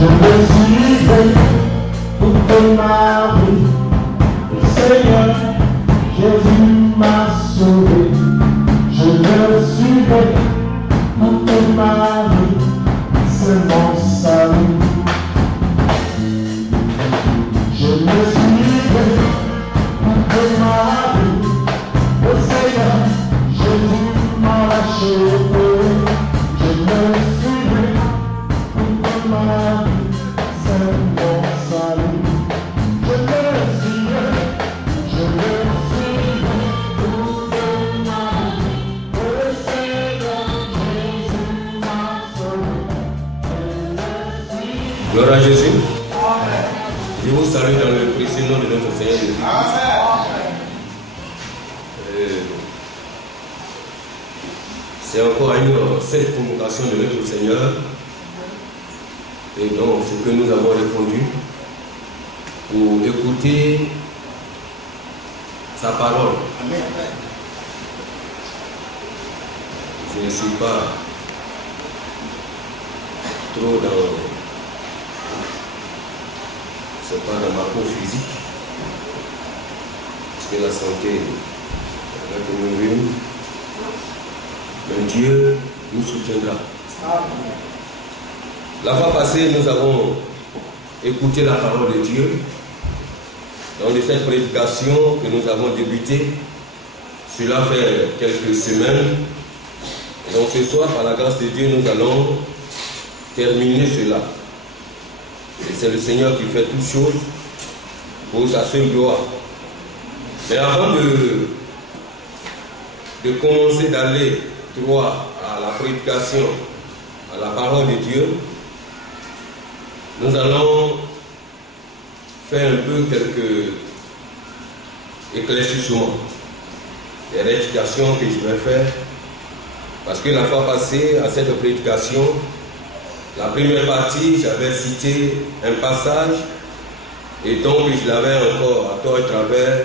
Je me suis toute ma vie. Le Seigneur Jésus m'a sauvé. Je me suis toute ma vie. C'est mon salut. Je me suis toute ma vie. Le Seigneur Jésus m'a achevé. Je me suis toute ma vie. C'est mon salut. Je me suis toute ma vie. Le Seigneur Jésus m'a sauvé. Gloire à Jésus. Je vous salue dans le précieux nom de notre Seigneur Jésus. C'est encore une cette convocation de notre Seigneur. Et donc, ce que nous avons répondu pour écouter sa parole. Amen. Je ne suis pas trop dans... C'est pas dans ma peau physique. Parce que la santé est une. Mais Dieu nous soutiendra. La fois passée, nous avons écouté la parole de Dieu dans cette prédication que nous avons débutée. Cela fait quelques semaines. Et donc ce soir, par la grâce de Dieu, nous allons terminer cela. Et c'est le Seigneur qui fait toutes choses pour sa seule gloire. Mais avant de commencer d'aller droit à la prédication, à la parole de Dieu, nous allons faire un peu quelques éclaircissements, des rectifications que je vais faire. Parce que la fois passée, à cette prédication, la première partie, j'avais cité un passage et donc je l'avais encore à tort et travers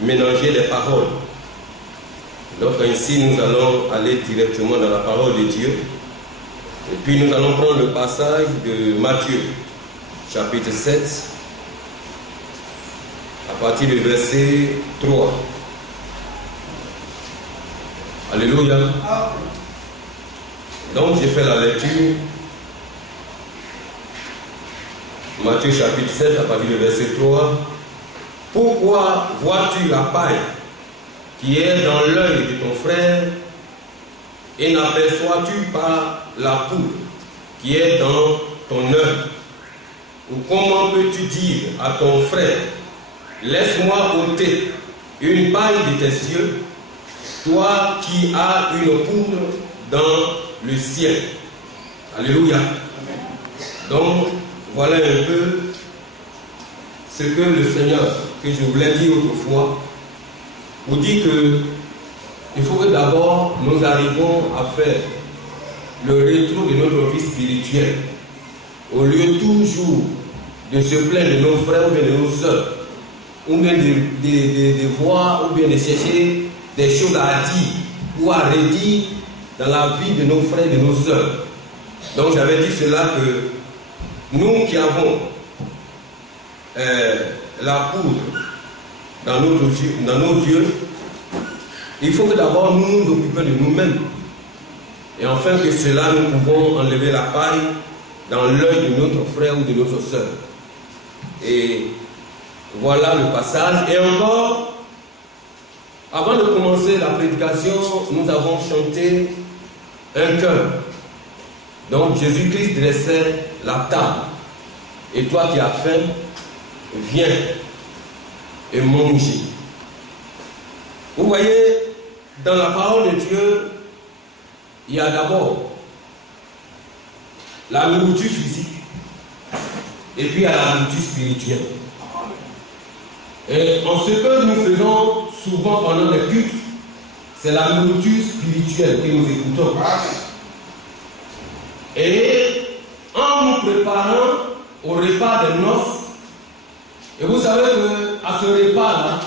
mélangé les paroles. Donc ainsi, nous allons aller directement dans la parole de Dieu. Et puis nous allons prendre le passage de Matthieu, chapitre 7, à partir du verset 3. Alléluia. Donc j'ai fait la lecture. Matthieu chapitre 7, à partir du verset 3. Pourquoi vois-tu la paille qui est dans l'œil de ton frère et n'aperçois-tu pas la poudre qui est dans ton œil? Ou comment peux-tu dire à ton frère, laisse-moi ôter une paille de tes yeux, toi qui as une poudre dans le ciel? Alléluia. Donc, voilà un peu ce que le Seigneur, que je voulais dire autrefois, vous dit que il faut que d'abord nous arrivons à faire le retour de notre vie spirituelle. Au lieu toujours de se plaindre de nos frères ou bien de nos soeurs, ou bien de voir ou bien de chercher des choses à dire ou à redire dans la vie de nos frères et de nos soeurs. Donc j'avais dit cela que nous qui avons la poudre dans nos yeux, il faut que d'abord nous nous occupions de nous-mêmes. Et enfin que cela, nous pouvons enlever la paille dans l'œil de notre frère ou de notre soeur. Et voilà le passage. Et encore, avant de commencer la prédication, nous avons chanté un chœur. Donc Jésus-Christ dressait la table. Et toi qui as faim, viens et mange. Vous voyez, dans la parole de Dieu, il y a d'abord la nourriture physique et puis il y a la nourriture spirituelle. Et en ce que nous faisons souvent pendant les cultes, c'est la nourriture spirituelle que nous écoutons. Et en nous préparant au repas des noces, et vous savez qu'à ce repas-là,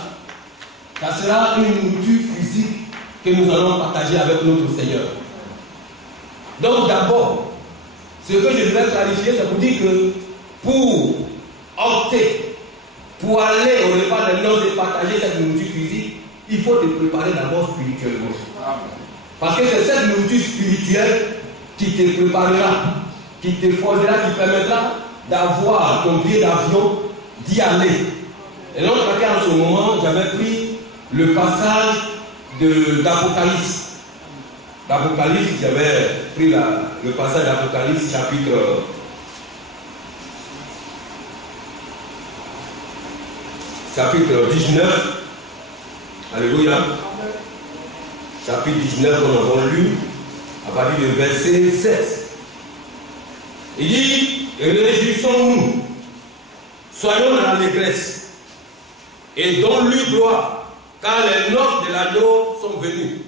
ça sera une nourriture physique que nous allons partager avec notre Seigneur. Donc d'abord, Ce que je vais clarifier, c'est pour dire que pour opter, pour aller au repas des noces et partager cette nourriture physique, il faut te préparer d'abord spirituellement. Parce que c'est cette nourriture spirituelle qui te préparera, qui te forgera, qui permettra d'avoir ton billet d'avion, d'y aller. Et donc, en ce moment, j'avais pris le passage d'Apocalypse. D'Apocalypse, j'avais pris le passage d'Apocalypse, chapitre 19. Alléluia. Chapitre 19, nous avons lu à partir du verset 7. Il dit, réjouissons-nous, soyons dans l'allégresse et donne-lui gloire, car les noces de l'agneau sont venues.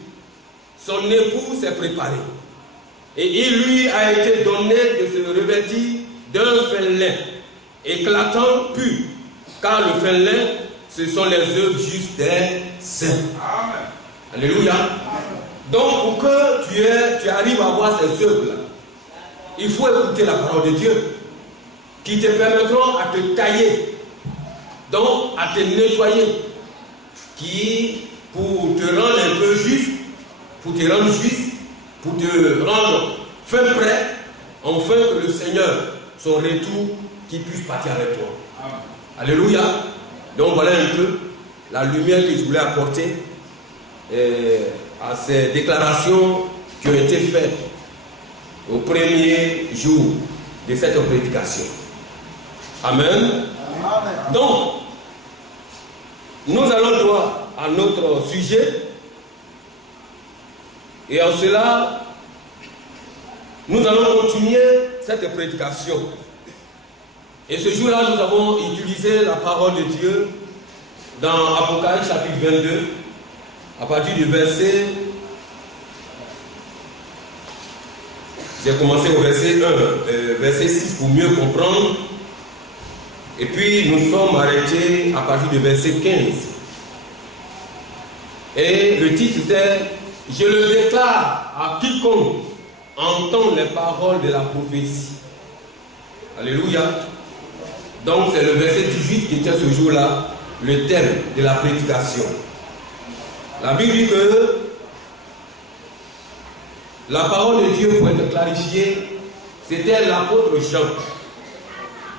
Son époux s'est préparé. Et il lui a été donné de se revêtir d'un fin lin, éclatant pur, car le fin lin, ce sont les œuvres justes des saints. Amen. Alléluia. Donc, pour que tu arrives à voir ces œuvres-là, il faut écouter la parole de Dieu, qui te permettront à te tailler, donc à te nettoyer, qui, pour te rendre un peu juste, pour te rendre juste, pour te rendre fin prêt, enfin que le Seigneur, son retour, qui puisse partir avec toi. Amen. Alléluia. Donc voilà un peu la lumière que je voulais apporter à ces déclarations qui ont été faites au premier jour de cette prédication. Amen. Amen. Donc, nous allons droit à notre sujet. Et en cela, nous allons continuer cette prédication. Et ce jour-là, nous avons utilisé la parole de Dieu dans Apocalypse chapitre 22, à partir du verset... J'ai commencé au verset 1, verset 6 pour mieux comprendre. Et puis nous sommes arrêtés à partir du verset 15. Et le titre était « Je le déclare à quiconque entend les paroles de la prophétie ». Alléluia. Donc c'est le verset 18 qui était ce jour-là, le thème de la prédication. La Bible dit que la parole de Dieu, pour être clarifiée, c'était l'apôtre Jean,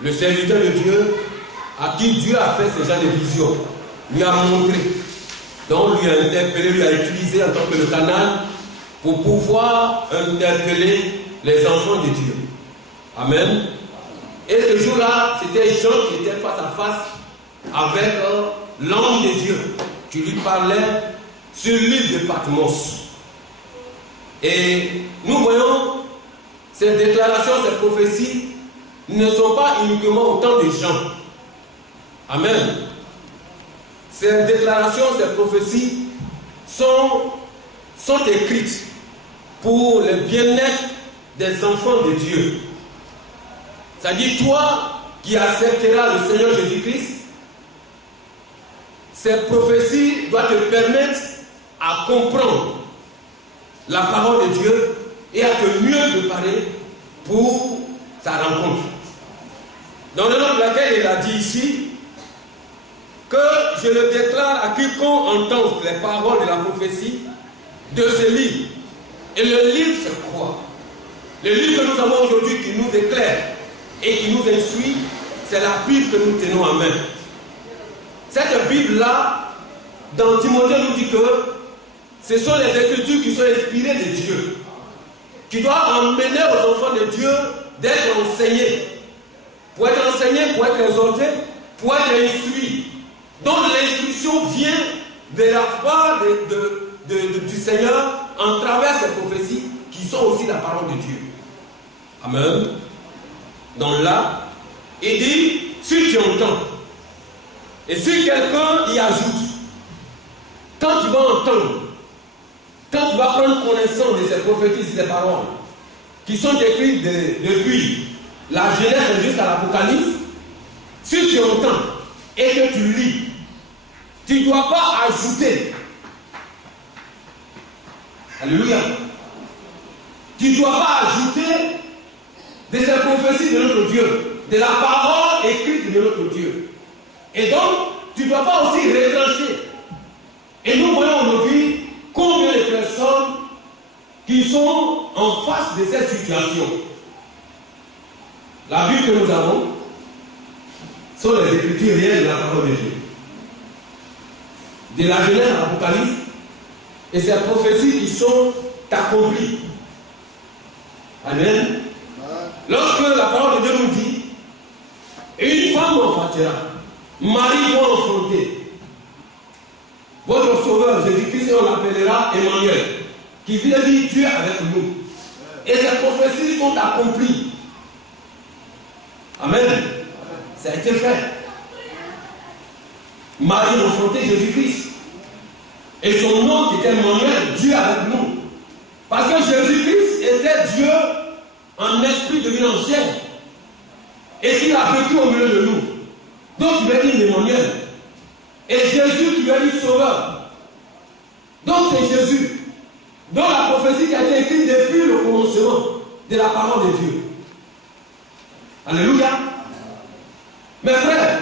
le serviteur de Dieu, à qui Dieu a fait ce genre de vision, lui a montré, donc lui a interpellé, lui a utilisé en tant que le canal pour pouvoir interpeller les enfants de Dieu. Amen. Et ce jour-là, c'était Jean qui était face à face avec l'homme de Dieu qui lui parlait sur l'île de Patmos. Et nous voyons ces déclarations, ces prophéties ne sont pas uniquement au temps de Jean. Amen. Ces déclarations, ces prophéties sont écrites pour le bien-être des enfants de Dieu. C'est-à-dire toi qui accepteras le Seigneur Jésus-Christ, ces prophéties doivent te permettre à comprendre la parole de Dieu et à te mieux préparer pour sa rencontre. Dans le nom de laquelle il a dit ici que je le déclare à quiconque entend les paroles de la prophétie de ce livre. Et le livre, c'est quoi? Le livre que nous avons aujourd'hui qui nous éclaire et qui nous instruit, c'est la Bible que nous tenons en main. Cette Bible-là, dans Timothée, nous dit que ce sont les Écritures qui sont inspirées de Dieu, qui doivent emmener aux enfants de Dieu d'être enseignés. Pour être enseigné, pour être exhorté, pour être instruit. Donc l'instruction vient de la part du Seigneur en travers ces prophéties qui sont aussi la parole de Dieu. Amen. Donc là, il dit, si tu entends, et si quelqu'un y ajoute, quand tu vas entendre, quand tu vas prendre connaissance de ces prophéties, de ces paroles, qui sont écrites depuis la Genèse jusqu'à l'Apocalypse, si tu entends et que tu lis, tu ne dois pas ajouter. Alléluia. Tu ne dois pas ajouter de ces prophéties de notre Dieu, de la parole écrite de notre Dieu. Et donc, tu ne dois pas aussi retrancher. Et nous voyons aujourd'hui combien de personnes qui sont en face de cette situation. La Bible que nous avons sont les écritures réelles de la parole de Dieu. De la Genèse à l'Apocalypse, et ces prophéties qui sont accomplies. Amen. Lorsque la parole de Dieu nous dit, une femme enfantera, Marie va enfanter. Votre sauveur Jésus-Christ, on l'appellera Emmanuel, qui vient dire Dieu avec nous. Et ces prophéties sont accomplies. Amen. Ça a été fait. Marie a enfanté Jésus-Christ. Et son nom qui était Emmanuel, Dieu avec nous. Parce que Jésus-Christ était Dieu en esprit devenu en chair. Et qu'il a vécu au milieu de nous. Donc il veut dire Emmanuel. Et Jésus qui veut dire Sauveur. Donc c'est Jésus. Donc la prophétie qui a été écrite depuis le commencement de la parole de Dieu. Alléluia. Mes frères,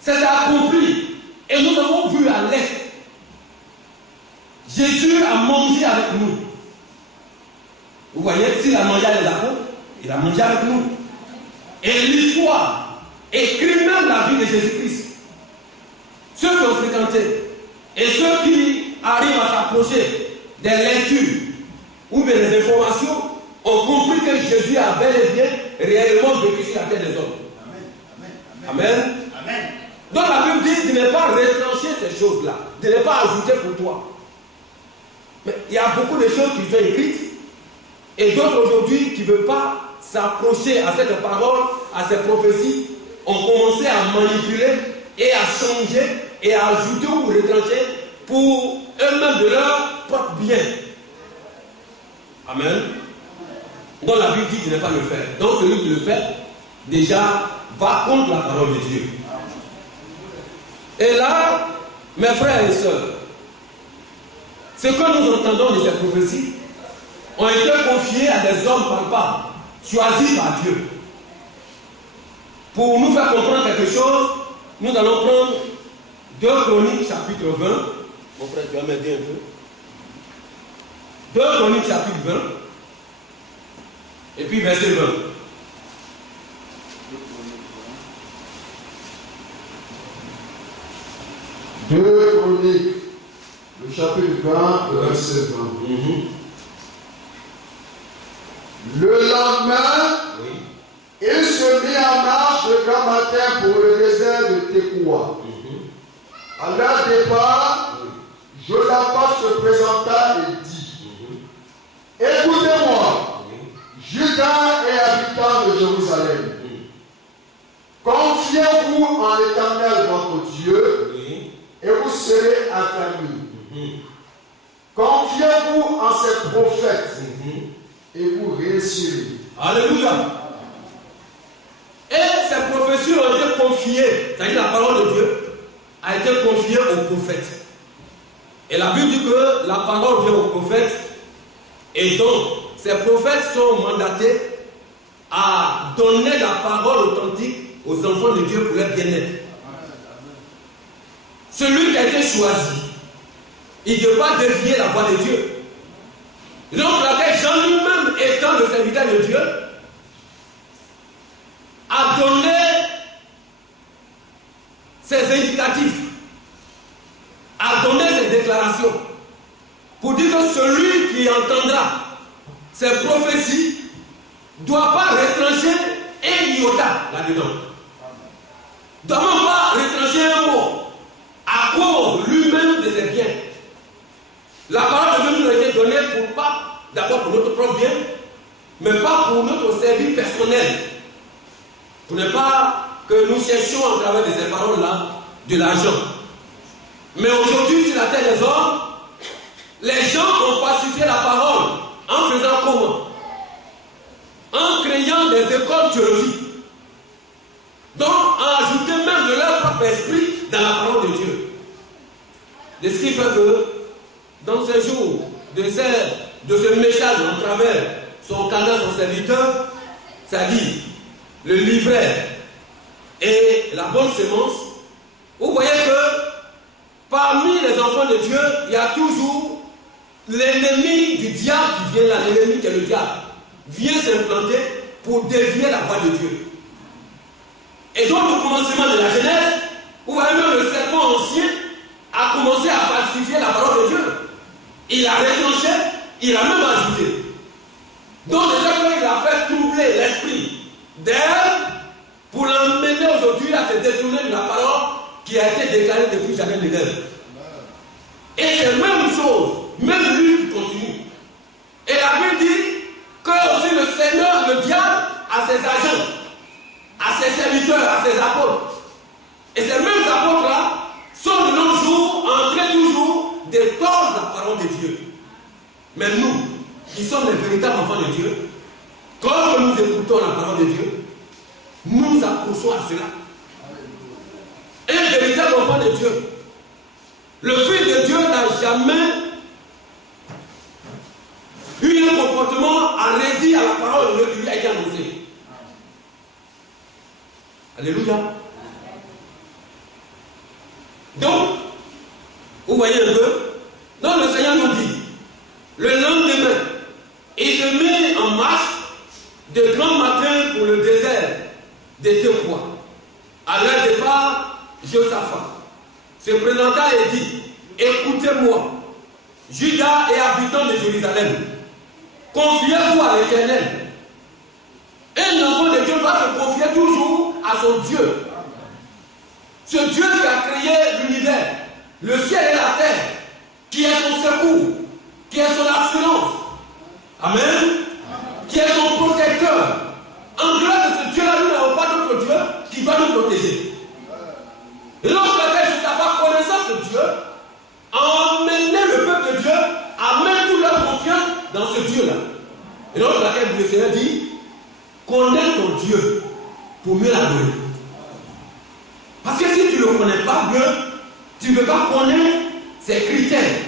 c'est accompli. Et nous avons vu à l'est. Jésus a mangé avec nous. Vous voyez, s'il a mangé avec les apôtres, il a mangé avec nous. Et l'histoire écrit même la vie de Jésus-Christ. Ceux qui ont fréquenté et ceux qui arrivent à s'approcher des lectures ou bien des informations ont compris que Jésus a bel et bien réellement vécu sur la terre des hommes. Amen. Amen. Amen. Donc la Bible dit de ne pas retrancher ces choses-là, de ne pas ajouter pour toi. Mais il y a beaucoup de choses qui sont écrites et d'autres aujourd'hui qui ne veulent pas s'approcher à cette parole, à ces prophéties, ont commencé à manipuler et à changer et à ajouter ou retrancher pour eux-mêmes de leur propre bien. Amen. Donc la Bible dit de ne pas le faire. Donc celui qui le fait, déjà, va contre la parole de Dieu. Et là, mes frères et sœurs, ce que nous entendons de ces prophéties ont été confiés à des hommes palpables, choisis par Dieu. Pour nous faire comprendre quelque chose, nous allons prendre 2 Chroniques chapitre 20. Mon frère, tu vas m'aider un peu. 2 Chroniques chapitre 20. Et puis verset 20. Deux Chroniques, le chapitre 20, le verset 20. Le lendemain, il se mit en marche de grand matin pour le désert de Tekoua. À leur départ, Josaphat se présenta et dit, écoutez-moi, Judas et habitants de Jérusalem, confiez-vous en l'Éternel votre Dieu, et vous serez affermis. Confiez-vous en ses prophètes, et vous réussirez. Alléluia. Et ces prophéties ont été confiées, c'est-à-dire la parole de Dieu a été confiée aux prophètes. Et la Bible dit que la parole vient aux prophètes, et donc ces prophètes sont mandatés à donner la parole authentique aux enfants de Dieu pour leur bien-être. Celui qui a été choisi, il ne peut pas dévier la voix de Dieu. Donc laquelle Jean lui-même, étant le serviteur de Dieu, a donné ses indicatifs, a donné ses déclarations, pour dire que celui qui entendra ces prophéties ne doit pas retrancher un iota là-dedans. Ne doit même pas retrancher un mot à cause lui-même de ses biens. La parole de Dieu nous a été donnée pour pas, d'abord pour notre propre bien, mais pas pour notre service personnel. Pour ne pas que nous cherchions à travers de ces paroles-là de l'argent. Mais aujourd'hui, sur la terre des hommes, les gens ont falsifié la parole en faisant comment? En créant des écoles théologiques. Donc, en ajoutant même de leur propre esprit dans la parole de Dieu. De ce qui fait que, dans ces jours, de ce message en travers son canal, son serviteur, c'est-à-dire le livret et la bonne semence, vous voyez que parmi les enfants de Dieu, il y a toujours l'ennemi du diable qui vient là, l'ennemi qui est le diable, vient s'implanter pour dévier la voie de Dieu. Et donc au commencement de la Genèse, vous voyez même le serpent ancien a commencé à falsifier la parole de Dieu. Il a retranché, il a même ajouté. Donc déjà quand il a fait troubler l'esprit d'Ève pour l'emmener aujourd'hui à se détourner de la parole qui a été déclarée depuis Jardin d'Éden. Et c'est la même chose, même lui qui continue. Et la Bible dit que aussi le Seigneur, le diable, a ses agents, à ses serviteurs, à ses apôtres. Et ces mêmes apôtres-là sont de nos jours en train toujours de tordre la parole de Dieu. Mais nous, qui sommes les véritables enfants de Dieu, quand nous écoutons la parole de Dieu, nous accrochons à cela. Un véritable enfant de Dieu, le Fils de Dieu n'a jamais eu un comportement à redire à la parole qui lui a été annoncée. Alléluia. Donc, vous voyez un peu, donc le Seigneur nous dit, le lendemain, il se met en marche de grand matin pour le désert des Tekoa. À leur départ, Josaphat se présenta et dit, écoutez-moi, Judas et habitants de Jérusalem, confiez-vous à l'Éternel. Un enfant de Dieu doit se confier toujours à son Dieu. Ce Dieu qui a créé l'univers, le ciel et la terre, qui est son secours, qui est son assurance. Amen. Qui est son protecteur. En dehors de ce Dieu-là, nous n'avons pas d'autre Dieu qui va nous protéger. Et donc, Josaphat, connaissant ce Dieu, a emmené le peuple de Dieu à mettre toute leur confiance dans ce Dieu-là. Et donc, laquelle le Seigneur dit, connais ton Dieu pour mieux l'adorer. Parce que si tu ne le connais pas Dieu, tu ne peux pas connaître ses critères,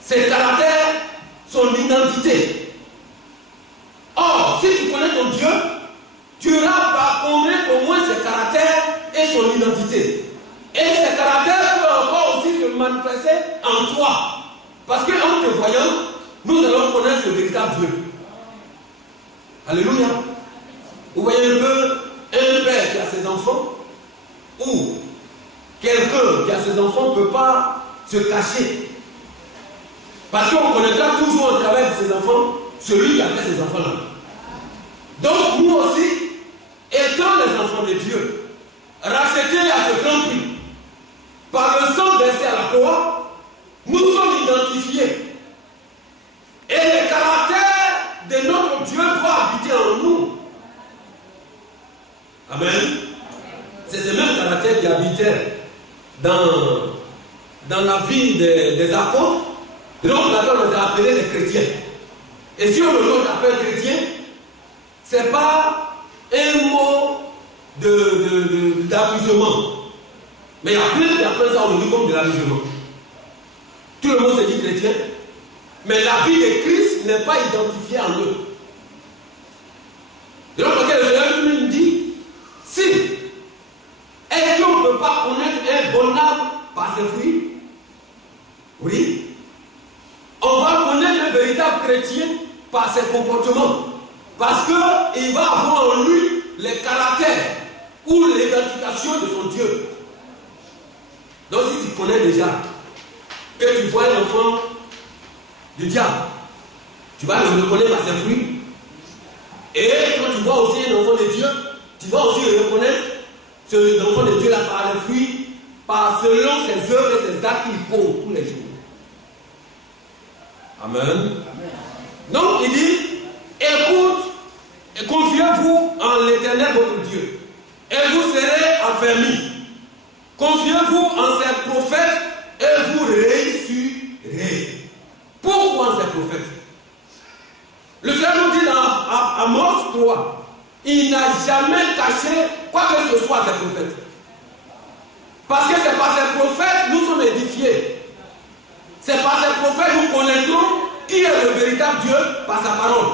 ses caractères, son identité. Or, si tu connais ton Dieu, tu auras à connaître au moins ses caractères et son identité. Et ces caractères peuvent encore aussi se manifester en toi. Parce qu'en te voyant, nous allons connaître ce véritable Dieu. Alléluia. Vous voyez un peu un père qui a ses enfants, ou quelqu'un qui a ses enfants ne peut pas se cacher. Parce qu'on connaîtra toujours au travers de ses enfants celui qui a fait ses enfants-là. Donc nous aussi, étant les enfants de Dieu, rachetés à ce grand prix, par le sang versé à la croix, nous sommes identifiés. Et le caractère de notre Dieu doit habiter en nous. Amen. C'est ce même caractère qui habitait dans la vie des apôtres. Donc là, on les a appelés les chrétiens. Et si on les appelle chrétiens, ce n'est pas un mot d'amusement. Mais il y a plein qui appellent ça aujourd'hui comme de l'amusement. Tout le monde se dit chrétien, mais la vie de Christ n'est pas identifiée en eux. Et donc, le Seigneur nous dit, si, est-ce qu'on ne peut pas connaître un bon arbre par ses fruits? Oui. On va connaître un véritable chrétien par ses comportements. Parce qu'il va avoir en lui les caractères ou l'identification de son Dieu. Donc si tu connais déjà que tu vois un enfant du diable, tu vas le reconnaître par ses fruits. Et quand tu vois aussi un enfant de Dieu, tu vas aussi le reconnaître, ce enfant de Dieu là par les fruits, par selon ses œuvres et ses actes qu'il pose tous les jours. Amen. Donc il dit, écoute et confiez-vous en l'Éternel votre Dieu, et vous serez affermis. Confiez-vous en ses prophètes et vous réussirez. Pourquoi en ces prophètes? Le Seigneur nous dit dans Amos 3, il n'a jamais caché quoi que ce soit à ses prophètes. Parce que c'est par ces prophètes nous sommes édifiés. C'est par ces prophètes nous connaissons qui est le véritable Dieu par sa parole.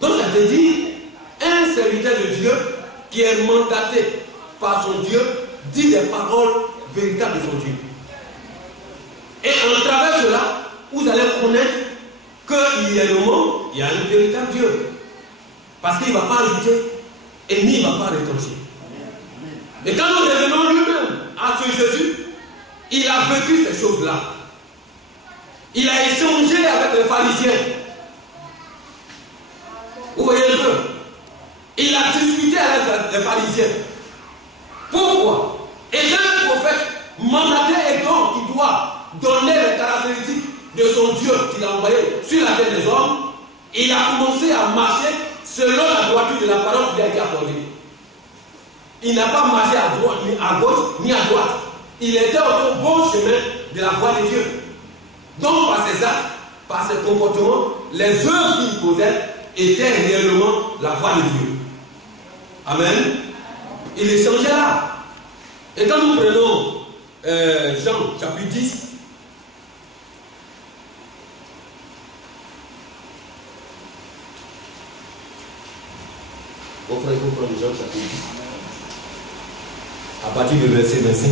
Donc ça veut dire un serviteur de Dieu qui est mandaté par son Dieu dit les paroles véritables de son Dieu. Et en travers cela, vous allez connaître qu'il y a le monde, il y a un véritable Dieu. Parce qu'il ne va pas ajouter et ni il ne va pas retrancher. Et quand nous revenons lui-même à ce Jésus, il a vécu ces choses-là. Il a échangé avec les pharisiens. Vous voyez un peu? Il a discuté avec les pharisiens. Pourquoi? Et un prophète mandaté et donc qui doit donner les caractéristiques de son Dieu qu'il a envoyé sur la terre des hommes, il a commencé à marcher selon la droiture de la parole qui a été accordée. Il n'a pas marché à droite, ni à gauche, ni à droite. Il était au bon chemin de la voie de Dieu. Donc, par ses actes, par ses comportements, les œuvres qu'il posait étaient réellement la voie de Dieu. Amen. Il est changé là. Et quand nous prenons Jean chapitre 10, on ferait comprendre Jean chapitre 10, à partir du verset 25.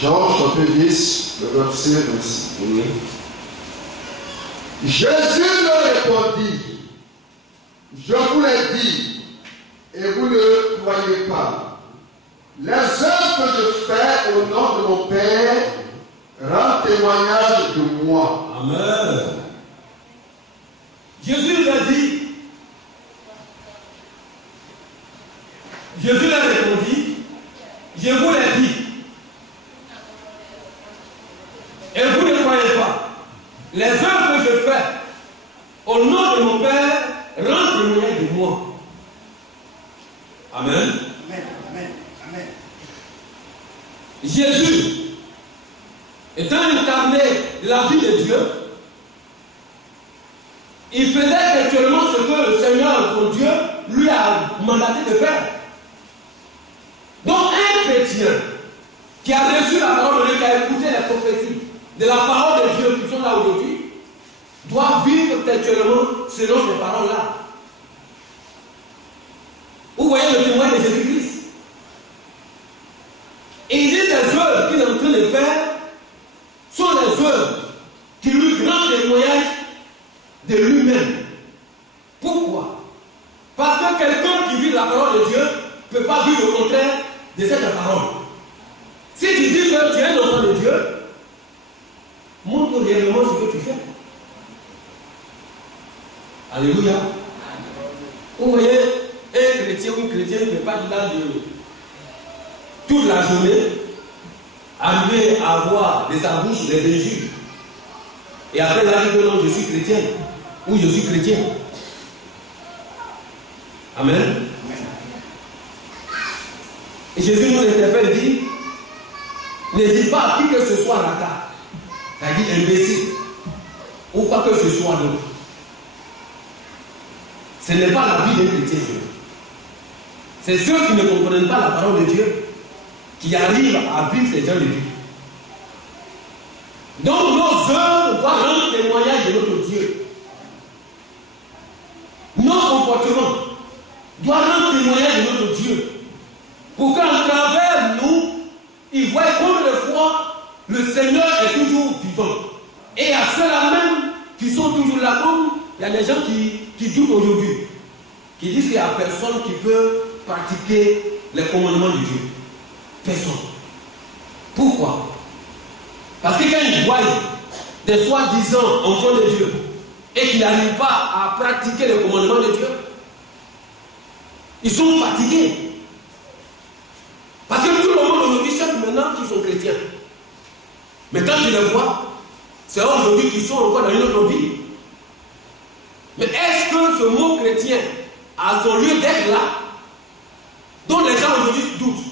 Jean chapitre 10, le verset 26. Oui. Jésus leur répondit, je vous l'ai dit, et vous ne croyez pas. Les œuvres que je fais au nom de mon Père rendent témoignage de moi. Amen. Jésus leur dit, Jésus leur répondit, je vous l'ai dit, et vous ne croyez pas. Les œuvres que je fais au nom de mon Père rendent témoignage de moi. Amen. Amen. Amen. Amen. Jésus, étant incarné de la vie de Dieu, il faisait actuellement ce que le Seigneur, son Dieu, lui a mandaté de faire. Donc un chrétien qui a reçu la parole de Dieu, qui a écouté les prophéties de la parole de Dieu qui sont là aujourd'hui, doit vivre actuellement selon ces paroles-là. Vous voyez le témoin de Jésus-Christ. Et il dit les œuvres qu'il est en train de faire sont les œuvres qui lui rendent témoignage de lui-même. Pourquoi? Parce que quelqu'un qui vit la parole de Dieu ne peut pas vivre le contraire de cette parole. Si tu dis que tu es un enfant de Dieu, montre réellement ce que tu fais. Alléluia. Vous voyez, un chrétien ou une chrétienne ne peut pas là toute la journée arriver à avoir des embouches, des injures. Et après, là, il dit non, je suis chrétien ou je suis chrétien. Amen. Et Jésus nous interpelle et dit, ne dis pas à qui que ce soit rata, c'est-à-dire imbécile, ou quoi que ce soit d'autre. Ce n'est pas la vie des chrétiens. C'est ceux qui ne comprennent pas la parole de Dieu qui arrivent à vivre ces gens de Dieu. Donc nos œuvres doivent rendre témoignage de notre Dieu. Nos comportements doivent rendre témoignage de notre Dieu. Pour qu'en travers nous, ils voient combien de fois le Seigneur est toujours vivant. Et à ceux-là même qui sont toujours là, comme il y a des gens qui doutent aujourd'hui, qui disent qu'il n'y a personne qui peut pratiquer les commandements de Dieu. Personne. Pourquoi? Parce que quand ils voient des soi-disant enfants de Dieu et qu'ils n'arrivent pas à pratiquer les commandements de Dieu, ils sont fatigués. Parce que tout le monde aujourd'hui cherche maintenant qu'ils sont chrétiens. Mais quand tu les vois, c'est aujourd'hui qu'ils sont encore dans une autre vie. Mais est-ce que ce mot chrétien a son lieu d'être là, dont les gens aujourd'hui doutent?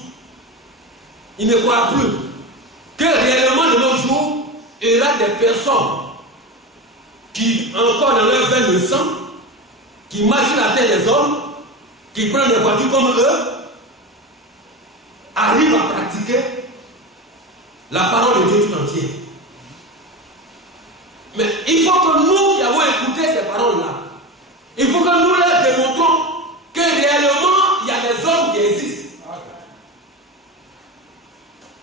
Ils ne croient plus que réellement de nos jours, il y aura des personnes qui, encore dans leur veine de sang, qui marchent sur la terre des hommes, qui prennent des voitures comme eux, arrivent à pratiquer la parole de Dieu tout entier. Mais il faut que nous qui avons écouté ces paroles-là, il faut que nous leur démontrons que réellement il y a des hommes qui existent.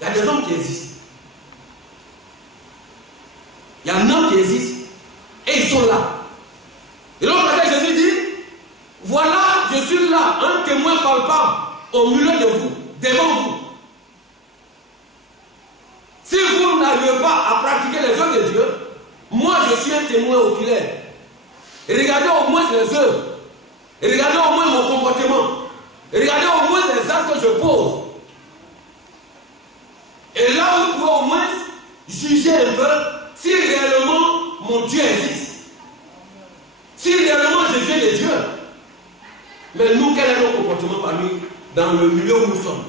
Il y a des hommes qui existent. Il y a un homme qui existe. Et ils sont là. Et donc, Jésus dit, voilà, je suis là, un témoin palpable au milieu de vous, devant vous. Si vous n'arrivez pas à pratiquer les œuvres de Dieu, moi je suis un témoin oculaire. Et regardez au moins les œuvres. Et regardez au moins mon comportement. Et regardez au moins les actes que je pose. Et là, vous pouvez au moins juger un peu si réellement mon Dieu existe. Si réellement je viens de Dieu. Mais nous, quel est notre comportement parmi dans le milieu où nous sommes?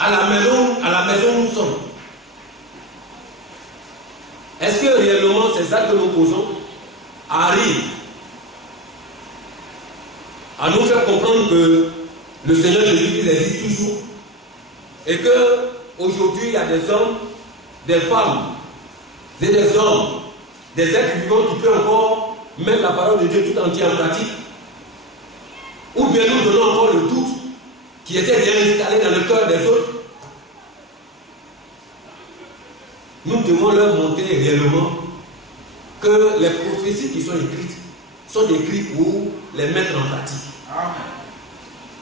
À la maison où nous sommes. Est-ce que réellement ces actes que nous posons arrivent à nous faire comprendre que le Seigneur Jésus-Christ existe toujours? Et que aujourd'hui il y a des hommes, des femmes et des hommes, des êtres vivants qui peuvent encore mettre la parole de Dieu tout entière en pratique? Ou bien nous donnons encore le doute qui était bien installé dans le cœur des autres? Nous devons leur montrer réellement que les prophéties qui sont écrites pour les mettre en pratique.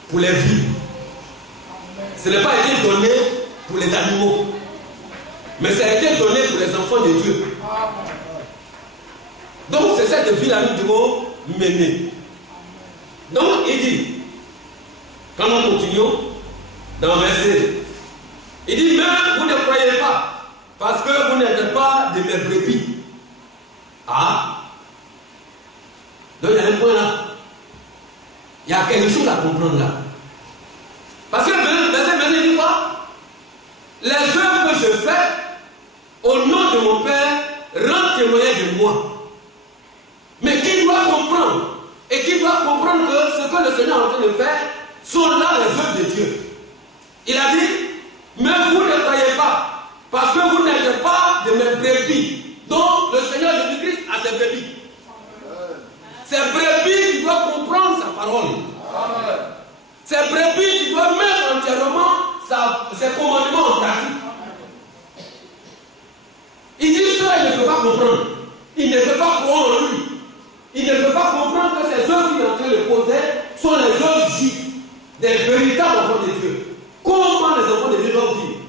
Pour les vivre. Ce n'est pas été donné pour les animaux, mais ça a été donné pour les enfants de Dieu. Donc c'est cette vie-là que nous devons mener. Donc il dit, quand nous continuons dans le verset, il dit, mais vous ne croyez pas, parce que vous n'êtes pas de mes brebis. Ah, donc il y a un point là. Il y a quelque chose à comprendre là. Parce que le verset dit quoi? Les œuvres que je fais au nom de mon Père rendent témoignage de moi. Mais qui doit comprendre? Et qui doit comprendre que ce que le Seigneur est en train de faire sont là les œuvres de Dieu. Il a dit, mais vous ne croyez pas, parce que vous n'êtes pas de mes brebis. Donc le Seigneur Jésus-Christ a ses brebis. Ces brebis qui doivent comprendre sa parole. Ces brebis qui doivent mettre entièrement ses commandements en pratique. Il dit cela, il ne peut pas comprendre. Il ne peut pas croire en lui. Il ne peut pas comprendre que ces œuvres qu'il est en train de poser sont les œuvres juives, des véritables enfants de Dieu. Comment les enfants de Dieu doivent vivre?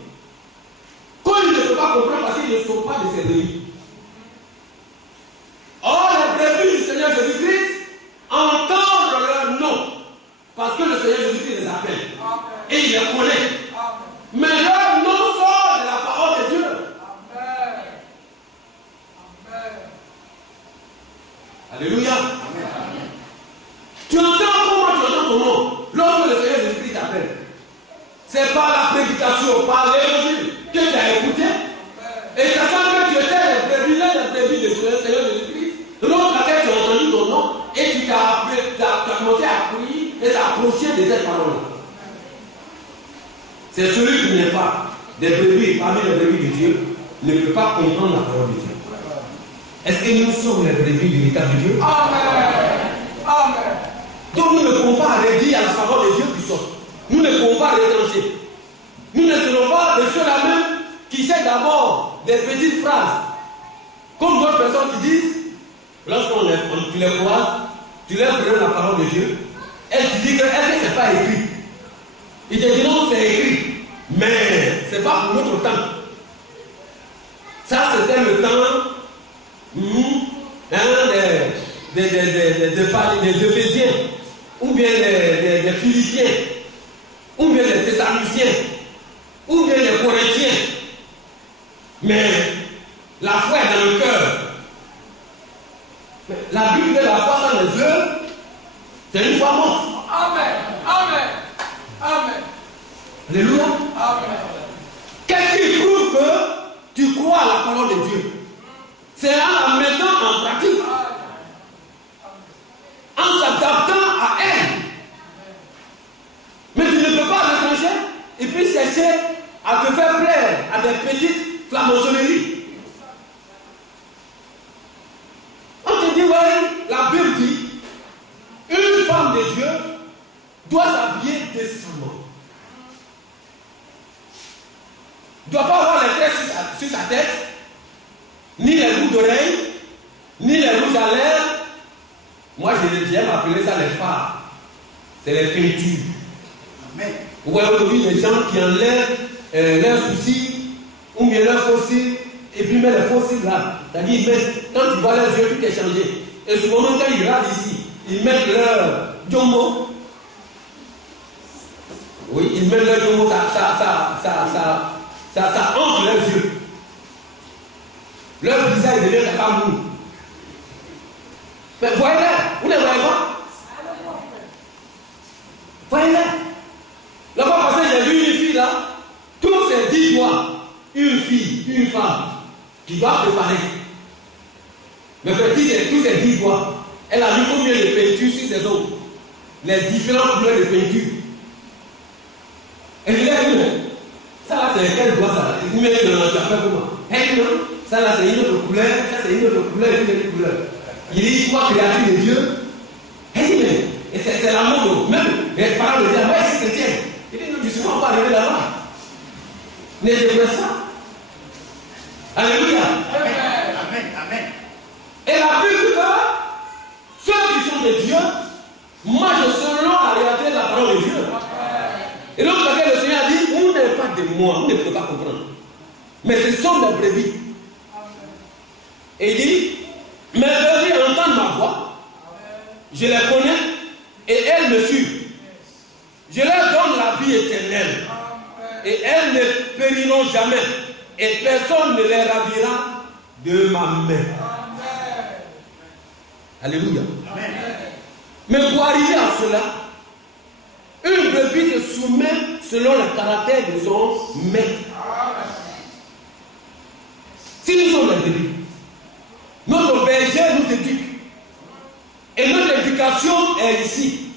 Quand il ne peut pas comprendre parce qu'ils ne sont pas de ces brebis. Or, les brebis du Seigneur Jésus-Christ entendent leur nom parce que le Seigneur Jésus-Christ les appelle. Et il les connaît. Mais leur nom sort de la parole de Dieu. Alléluia. Tu entends comment tu entends ton nom lorsque le Seigneur Jésus-Christ t'appelle. C'est par la prédication, par l'évangile que tu as écouté. Et sachant que tu étais les brebis de Seigneur Jésus-Christ, l'autre laquelle tu as entendu ton nom et tu as commencé à prier et à approcher de cette parole. C'est celui qui n'est pas des brebis parmi les brebis de Dieu ne peut pas comprendre la parole de Dieu. Est-ce que nous sommes les brebis du véritable de Dieu? Amen. Amen. Donc nous ne pouvons pas redire à la parole de Dieu qui sort. Nous ne pouvons pas retrancher. Nous ne serons pas de ceux-là même qui cherchent d'abord des petites phrases. Comme d'autres personnes qui disent, lorsqu'on tu les croises, tu leur prends la parole de Dieu, elles te disent que est-ce que ce n'est pas écrit? Ils te disent non, c'est écrit. Mais ce n'est pas pour notre temps. Ça, c'était le temps des Éphésiens, ou bien des Philippiens, ou bien des Thessaloniciens, ou bien des Corinthiens. Mais la foi est dans le cœur. La Bible de la foi sans les œuvres, c'est une foi morte. Amen. Amen. Amen. Alléluia. Amen. Qu'est-ce qui prouve que tu crois à la parole de Dieu? C'est en la mettant en pratique, en s'adaptant à elle. Mais tu ne peux pas retrancher et puis chercher à te faire plaire à des petites flamangeries. dit, ouais, la Bible dit, une femme de Dieu doit s'habiller décemment. Ne doit pas avoir les tresses sur sa tête, ni les boucles d'oreilles, ni les rouges à lèvres. Moi, j'aime appeler ça les phares. C'est les peintures. Amen. Vous voyez aujourd'hui les gens qui enlèvent leurs soucis, ou bien leurs fossiles, et puis mettent les fossiles là. C'est-à-dire, quand tu vois leurs yeux, tout est changé. Et ce moment, quand ils regardent ici, ils mettent leur jombo. Oui, ils mettent leur jombo, ça entre leurs yeux. Leur visage devient cacaou. Mais voyez-les, vous ne les voyez pas? Voyez-les. La fois passée, j'ai vu une fille là, tous ces 10 doigts, une fille, une femme, qui doit préparer. Mais tous ces 10 doigts, elle a mis combien de peintures sur ses os? Les différentes couleurs de peinture. Elle dit, ça là, c'est quel doigt ça? Vous mettez dans le chapelle comment? Ça là, c'est une autre couleur, ça c'est une autre couleur, une autre couleur. Il dit, quoi, créature de Dieu? Elle dit, mais c'est la mode. Même les parents me disent, ouais, c'est chrétien. Il dit, non, je ne suis pas encore arrivé là-bas. Ne déplace pas. Alléluia. Amen. Amen. Et la Bible dit, ceux qui sont de Dieu marchent selon la réalité de la parole de Dieu. Et donc, le Seigneur a dit, vous n'êtes pas de moi, vous ne pouvez pas comprendre. Mais ce sont des brebis. Et il dit, mes brebis entendent ma voix, je les connais, et elles me suivent. Je leur donne la vie éternelle, et elles ne périront jamais, et personne ne les ravira de ma main. Alléluia. Amen. Mais pour arriver à cela, une brebis se soumet selon le caractère de son maître. Si nous sommes les brebis, notre berger nous éduque. Et notre éducation est ici.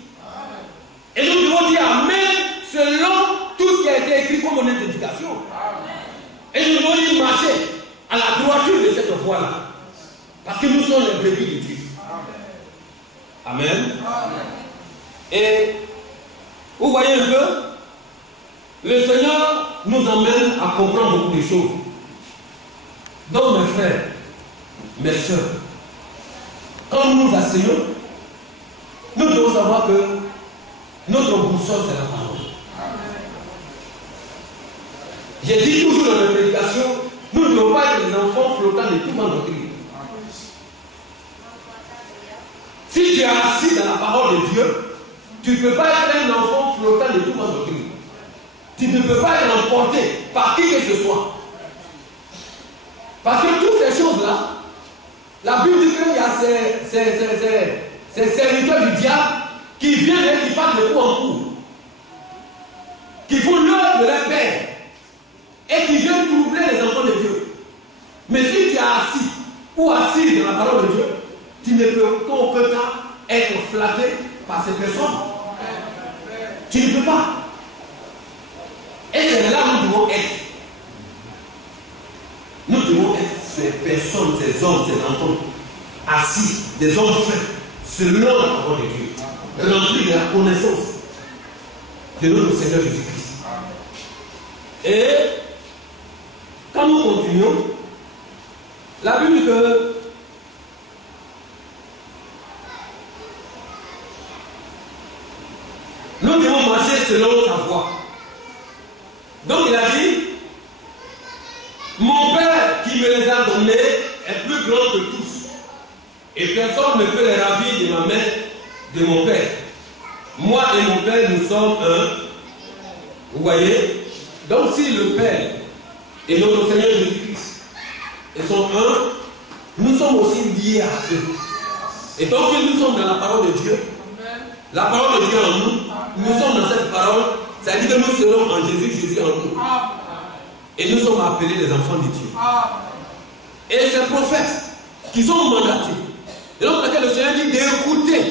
Et nous devons dire Amen selon tout ce qui a été écrit comme notre éducation. Et nous devons y marcher à la droiture de cette voie-là. Parce que nous sommes les brebis de Dieu. Amen. Et vous voyez un peu, le Seigneur nous emmène à comprendre beaucoup de choses. Donc mes frères, mes soeurs, quand nous nous asseyons, nous devons savoir que notre boussole c'est la parole. J'ai dit toujours dans la prédication, nous ne devons pas être des enfants flottants de tout vent doctrine. Si tu es assis dans la parole de Dieu, tu ne peux pas être un enfant flottant de tout vent doctrine. Tu ne peux pas être emporté par qui que ce soit. Parce que toutes ces choses-là, la Bible dit qu'il y a ces serviteurs du diable qui viennent et qui partent de coup en coup, qui font l'œuvre de leur père et qui viennent troubler les enfants de Dieu. Mais si tu es assis ou assise dans la parole de Dieu, tu ne peux qu'aucun temps être flatté par ces personnes. Tu ne peux pas. Et c'est là où nous devons être. Nous devons être ces personnes, ces hommes, ces enfants, assis, des hommes faits, selon la parole de Dieu, remplis de la connaissance de notre Seigneur Jésus-Christ. Et quand nous continuons, la Bible dit que nous devons marcher selon sa voie. Donc il a dit, mon Père qui me les a donnés est plus grand que tous. Et personne ne peut les ravir de ma main de mon Père. Moi et mon Père, nous sommes un. Vous voyez? Donc si le Père et notre Seigneur Jésus-Christ sont un, nous sommes aussi liés à eux. Et donc que nous sommes dans la parole de Dieu, la parole de Dieu en nous, nous sommes dans cette parole, ça dit que nous serons en Jésus, Jésus en nous. Et nous sommes appelés les enfants de Dieu. Et ces prophètes qui sont mandatés, et donc le Seigneur dit d'écouter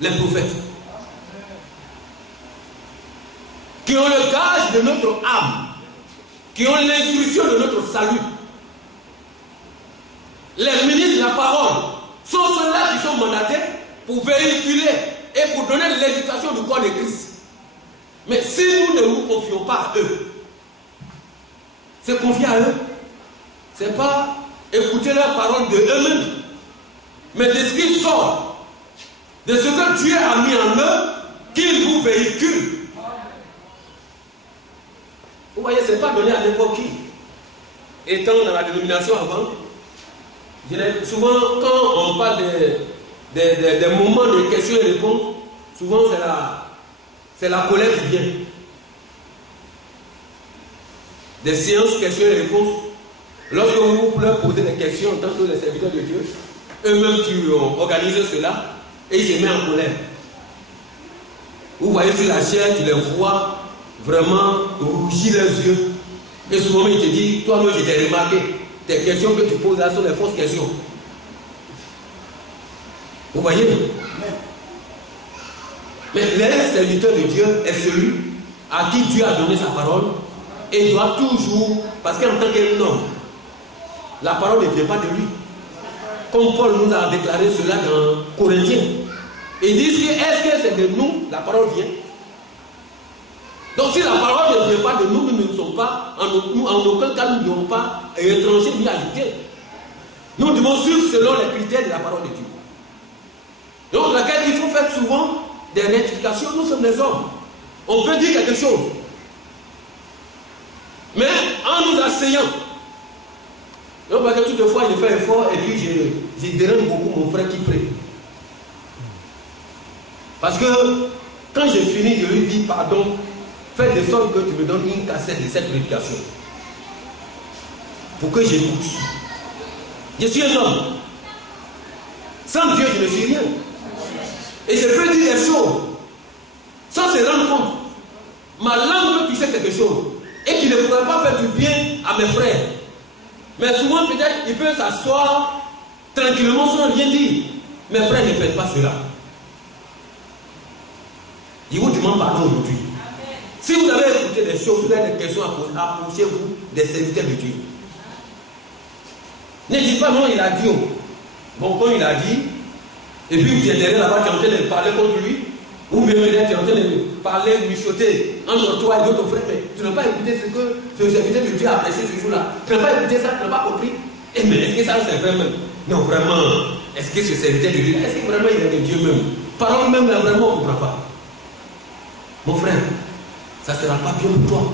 les prophètes qui ont le gage de notre âme, qui ont l'instruction de notre salut. Les ministres de la parole, sont ceux-là qui sont mandatés pour véhiculer et pour donner l'éducation du corps de Christ. Mais si nous ne nous confions pas à eux, c'est confier à eux. Ce n'est pas écouter leurs paroles de eux-mêmes, mais de ce qui sort, de ce que Dieu a mis en eux, qu'ils vous véhiculent. Vous voyez, ce n'est pas donné à n'importe qui. Étant dans la dénomination avant, souvent quand on parle des moments de questions et réponses, souvent c'est la colère qui vient. Des séances questions et réponses. Lorsque vous leur posez des questions en tant que les serviteurs de Dieu, eux-mêmes qui ont organisé cela, et ils se mettent en colère. Vous voyez sur la chair, tu les vois vraiment rougir les yeux. Et souvent il te dit, toi-même je t'ai remarqué, tes questions que tu poses là sont des fausses questions. Vous voyez? Mais le serviteur de Dieu est celui à qui Dieu a donné sa parole et doit toujours, parce qu'en tant qu'homme, la parole ne vient pas de lui. Comme Paul nous a déclaré cela dans Corinthiens. Ils disent que est-ce que c'est de nous la parole vient? Donc si la parole ne vient pas de nous, nous ne sommes pas, en aucun cas nous ne devons pas étrangers ni ajouter. Nous devons suivre selon les critères de la parole de Dieu. Donc laquelle il faut faire souvent des rectifications, nous sommes des hommes. On peut dire quelque chose. Mais en nous asseyant, donc parce que toutefois je fais effort et puis je dérange beaucoup mon frère qui prie. Parce que quand j'ai fini, je lui dis pardon, fais de sorte que tu me donnes une cassette de cette prédication. Pour que j'écoute. Je suis un homme. Sans Dieu, je ne suis rien. Et je peux dire des choses sans se rendre compte. Ma langue peut toucher quelque chose et qui ne pourrait pas faire du bien à mes frères. Mais souvent, peut-être, il peut s'asseoir tranquillement sans rien dire. Mes frères, ne faites pas cela. Je vous demande pardon aujourd'hui. Si vous avez écouté des choses, vous avez des questions à poser, approchez-vous des serviteurs de Dieu. Ne dites pas non, il a dit. Bon, quand il a dit, et puis vous êtes derrière là-bas, tu es en train de parler contre lui, ou même tu es en train de parler, de chuchoter entre toi et d'autres frères, mais tu n'as pas écouté ce que ce serviteur de Dieu a prêché ce jour-là. Tu n'as pas écouté ça, tu n'as pas compris. Et mais est-ce que ça c'est vrai même? Non, vraiment, est-ce que ce serviteur de Dieu, est-ce que vraiment il est de Dieu même? Parole même, là, vraiment, on ne comprend pas. Mon frère, ça ne sera pas bien pour toi.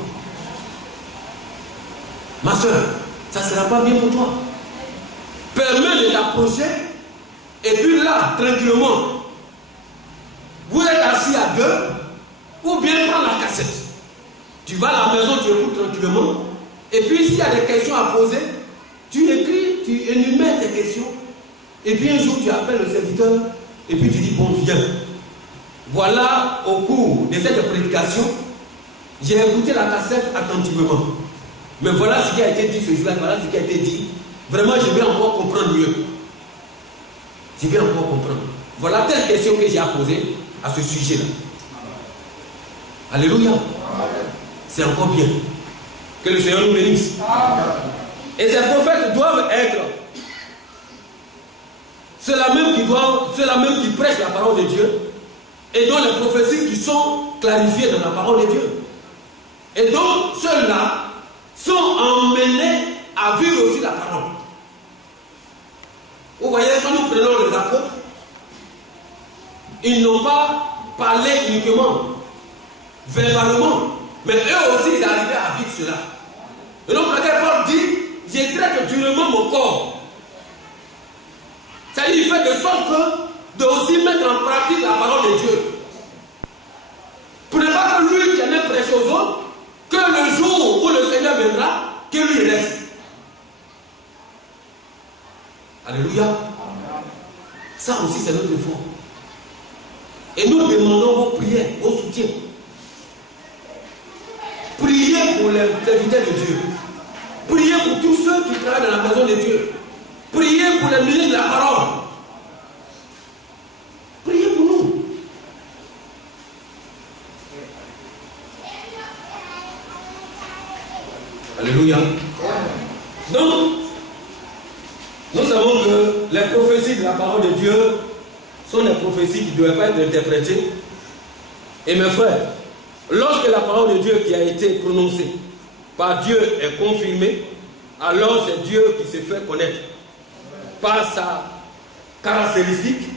Ma soeur, ça ne sera pas bien pour toi. Permets de t'approcher, et puis là, tranquillement, vous êtes assis à deux, ou bien prends la cassette. Tu vas à la maison, tu écoutes tranquillement, et puis s'il y a des questions à poser, tu écris, tu énumères tes questions, et puis un jour tu appelles le serviteur, et puis tu dis, bon, viens. Voilà, au cours de cette prédication, j'ai écouté la cassette attentivement. Mais voilà ce qui a été dit ce jour-là, voilà ce qui a été dit. Vraiment, je vais encore comprendre mieux. Je vais encore comprendre. Voilà telle question que j'ai à poser à ce sujet-là. Alléluia. C'est encore bien. Que le Seigneur nous bénisse. Et ces prophètes doivent être ceux-là même qui prêchent la parole de Dieu et dont les prophéties qui sont clarifiées dans la parole de Dieu. Et donc, ceux-là sont emmenés à vivre aussi la parole. Vous voyez, quand nous prenons les apôtres, ils n'ont pas parlé uniquement, verbalement, mais eux aussi, ils arrivaient à vivre cela. Et donc, Paul dit, j'ai traité durement mon corps. Ça lui fait de sorte que de aussi mettre en pratique la parole de Dieu. Pour ne pas que lui qui aime prêcher aux autres, que le jour où le Seigneur viendra, que lui reste. Alléluia. Ça aussi c'est notre effort. Et nous demandons vos prières, vos soutiens. Priez pour les serviteurs de Dieu. Priez pour tous ceux qui travaillent dans la maison de Dieu. Priez pour les ministres de la parole. Priez pour nous. Alléluia. Donc, nous savons que les prophéties c'est la parole de Dieu, sont des prophéties qui ne doivent pas être interprétées. Et mes frères, lorsque la parole de Dieu qui a été prononcée par Dieu est confirmée, alors c'est Dieu qui se fait connaître par sa caractéristique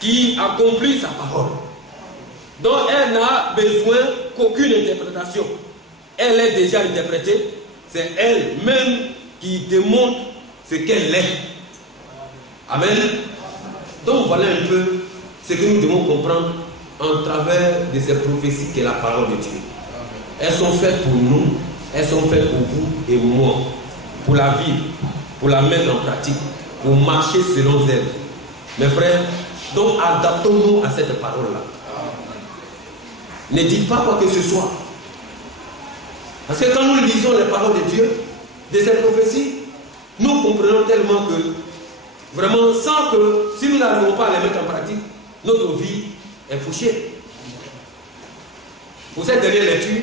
qui accomplit sa parole. Donc elle n'a besoin qu'aucune interprétation. Elle est déjà interprétée. C'est elle-même qui démontre ce qu'elle est. Amen. Donc voilà un peu ce que nous devons comprendre en travers de ces prophéties qu'est la parole de Dieu. Elles sont faites pour nous, elles sont faites pour vous et moi, pour la vivre, pour la mettre en pratique, pour marcher selon elle. Mes frères, donc adaptons-nous à cette parole-là. Ne dites pas quoi que ce soit. Parce que quand nous lisons les paroles de Dieu, de ces prophéties, nous comprenons tellement que, vraiment, sans que, si nous n'arrivons pas à les mettre en pratique, notre vie est fauchée. Pour cette dernière lecture,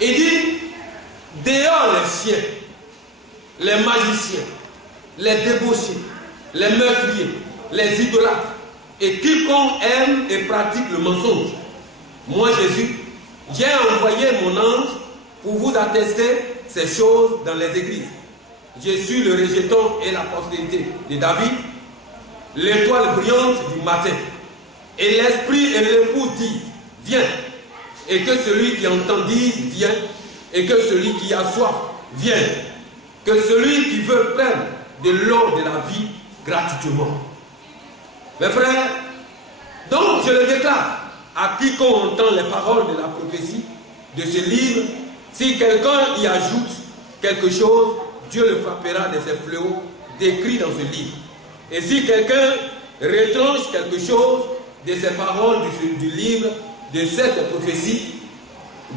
il dit, dehors les chiens, les magiciens, les débauchés, les meurtriers, les idolâtres, et quiconque aime et pratique le mensonge. Moi, Jésus, j'ai envoyé mon ange pour vous attester ces choses dans les églises. Je suis le rejeton et la postérité de David, l'étoile brillante du matin. Et l'esprit et l'époux disent, viens. Et que celui qui entend dise, viens. Et que celui qui a soif, vienne. Que celui qui veut prendre de l'eau de la vie gratuitement. Mes frères, donc je le déclare à quiconque entend les paroles de la prophétie de ce livre, si quelqu'un y ajoute quelque chose, Dieu le frappera de ses fléaux décrits dans ce livre. Et si quelqu'un retranche quelque chose de ces paroles du livre, de cette prophétie,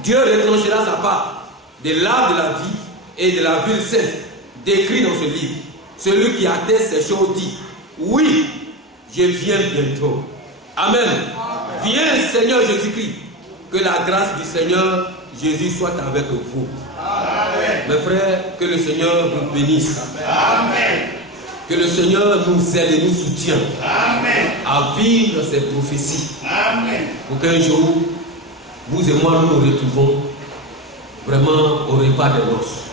Dieu retranchera sa part de l'arbre de la vie et de la ville sainte décrit dans ce livre. Celui qui atteste ces choses dit, oui, je viens bientôt. Amen. Viens, Seigneur Jésus-Christ. Que la grâce du Seigneur Jésus soit avec vous. Amen. Mes frères, que le Seigneur vous bénisse. Amen. Que le Seigneur nous aide et nous soutienne. Amen. À vivre ces prophéties. Amen. Pour qu'un jour, vous et moi, nous nous retrouvons vraiment au repas des noces.